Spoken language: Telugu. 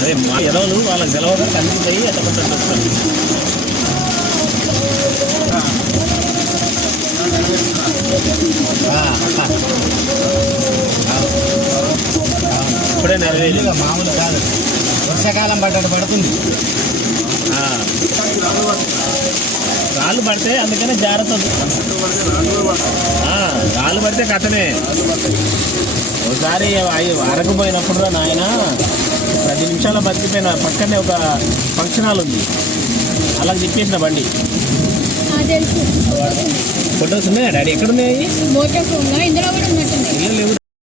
అదే మా ఎదవలు వాళ్ళకి తెలవగా కనిపిస్తాయి అట్లా కొంచెం ఇప్పుడే నెరవేరుగా మామూలు కాదు, వర్షాకాలం పడ్డట్టు పడుతుంది. రాళ్ళు పడితే అందుకనే జాగ్రత్త. రాళ్ళు పడితే కథనే. ఒకసారి అరకపోయినప్పుడు నాయన 10 నిమిషాల బతికిపోయిన పక్కనే ఒక ఫంక్షన్ హాల్ ఉంది, అలా తిప్పేసిన బండి. ఫొటోస్ ఉన్నాయా డాడీ? ఎక్కడున్నాయి? ఇందులో కూడా ఉన్నట్టుంది.